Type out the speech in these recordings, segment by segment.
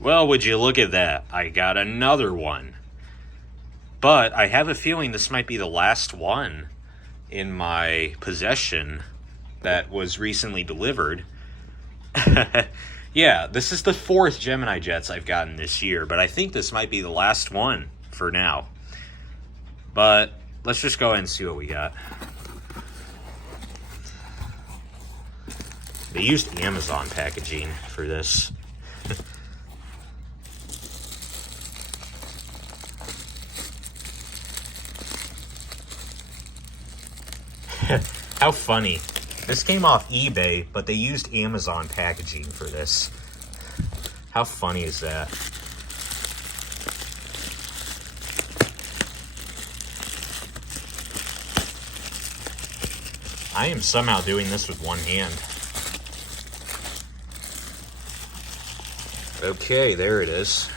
Well, would you look at that? I got another one. But I have a feeling this might be the last one in my possession that was recently delivered. Yeah, this is the 4th Gemini Jets I've gotten this year, but I think this might be the last one for now. But let's just go ahead and see what we got. They used Amazon packaging for this. How funny. This came off eBay, but they used Amazon packaging for this. How funny is that? I am somehow doing this with one hand. Okay, there it is.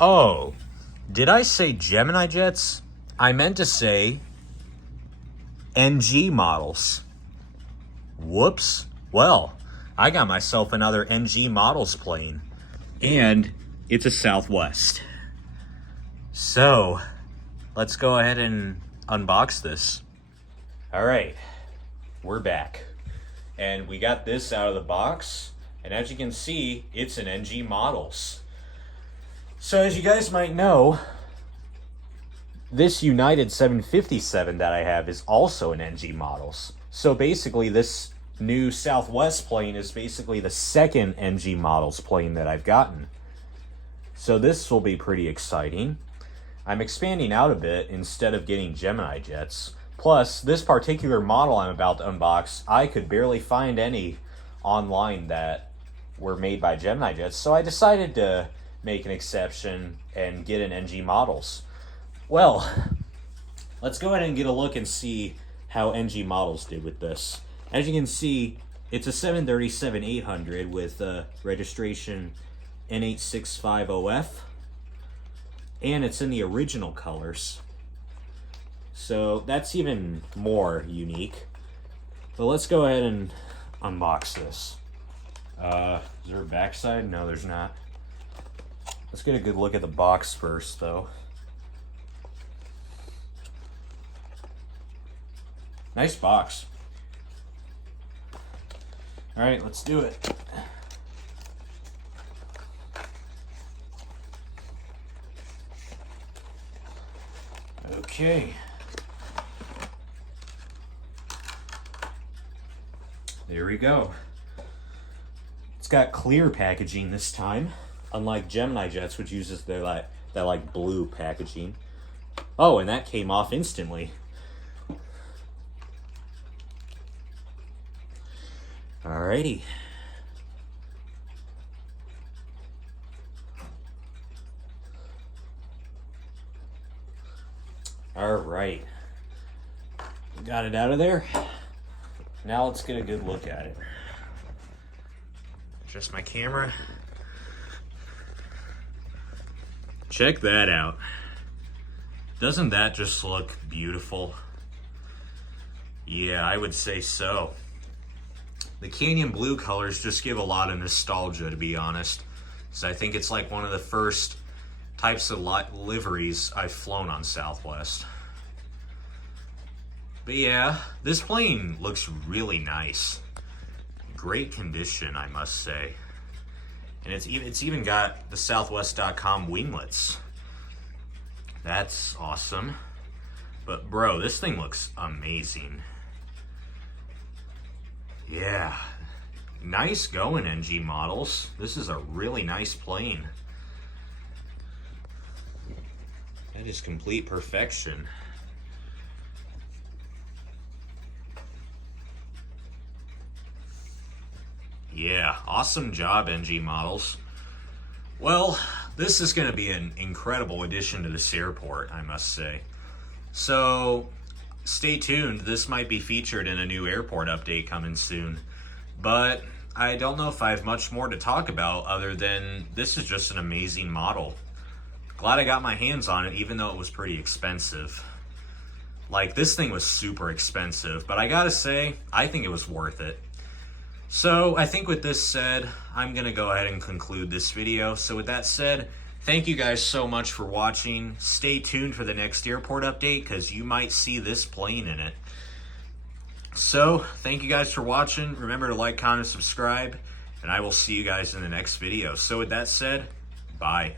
Oh, did I say Gemini Jets? I meant to say NG models. Whoops. Well, I got myself another NG models plane. And it's a Southwest. So, let's go ahead and unbox this. All right, we're back. And we got this out of the box. And as you can see, it's an NG models. So as you guys might know, this United 757 that I have is also an NG models. So basically this new Southwest plane is basically the second NG models plane that I've gotten. So this will be pretty exciting. I'm expanding out a bit instead of getting Gemini Jets. Plus, this particular model I'm about to unbox, I could barely find any online that were made by Gemini Jets. So I decided to make an exception and get an NG models. Well, let's go ahead and get a look and see how NG models did with this. As you can see, it's a 737-800 with registration N8650F, and it's in the original colors. So that's even more unique. But let's go ahead and unbox this. Is there a backside? No, there's not. Let's get a good look at the box first, though. Nice box. All right, let's do it. Okay. There we go. It's got clear packaging this time, unlike Gemini Jets, which uses that blue packaging. Oh, and that came off instantly. Alrighty. Alright. Got it out of there. Now let's get a good look at it. Adjust my camera. Check that out. Doesn't that just look beautiful? Yeah, I would say so. The canyon blue colors just give a lot of nostalgia, to be honest. So I think it's like one of the first types of liveries I've flown on Southwest. But yeah, this plane looks really nice. Great condition, I must say. And it's even got the Southwest.com winglets. That's awesome. But bro, this thing looks amazing. Yeah, nice going, NG models. This is a really nice plane. That is complete perfection. Yeah, awesome job, NG models. Well, this is going to be an incredible addition to this airport, I must say. So, stay tuned. This might be featured in a new airport update coming soon. But I don't know if I have much more to talk about other than this is just an amazing model. Glad I got my hands on it, even though it was pretty expensive. Like, this thing was super expensive, but I gotta say, I think it was worth it. So I think with this said, I'm going to go ahead and conclude this video. So with that said, thank you guys so much for watching. Stay tuned for the next airport update because you might see this plane in it. So thank you guys for watching. Remember to like, comment, subscribe, and I will see you guys in the next video. So with that said, bye.